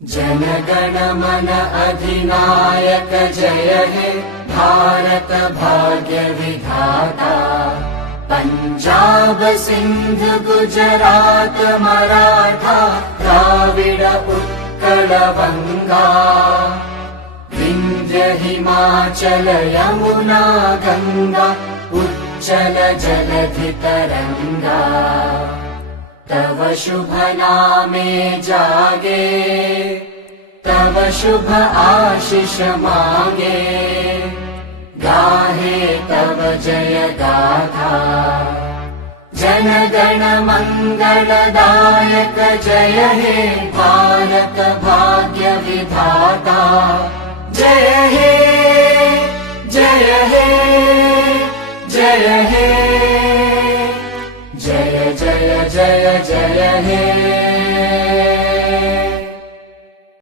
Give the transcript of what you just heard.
जनगण मन अधिनायक जय हे भारत भाग्य विधाता। पंजाब सिंध गुजरात मराठा द्राविड उत्कल बंगा। विंध्य हिमाचल यमुना गंगा उच्चल जलधि तरंगा। तव शुभ नामे जागे तव शुभ आशीष मांगे। गाहे तव जय गाथा जन गण मंगलदायक जय हे भारत भाग्य विधाता। जय हे जय हे जय हे जय जय जय जय हे।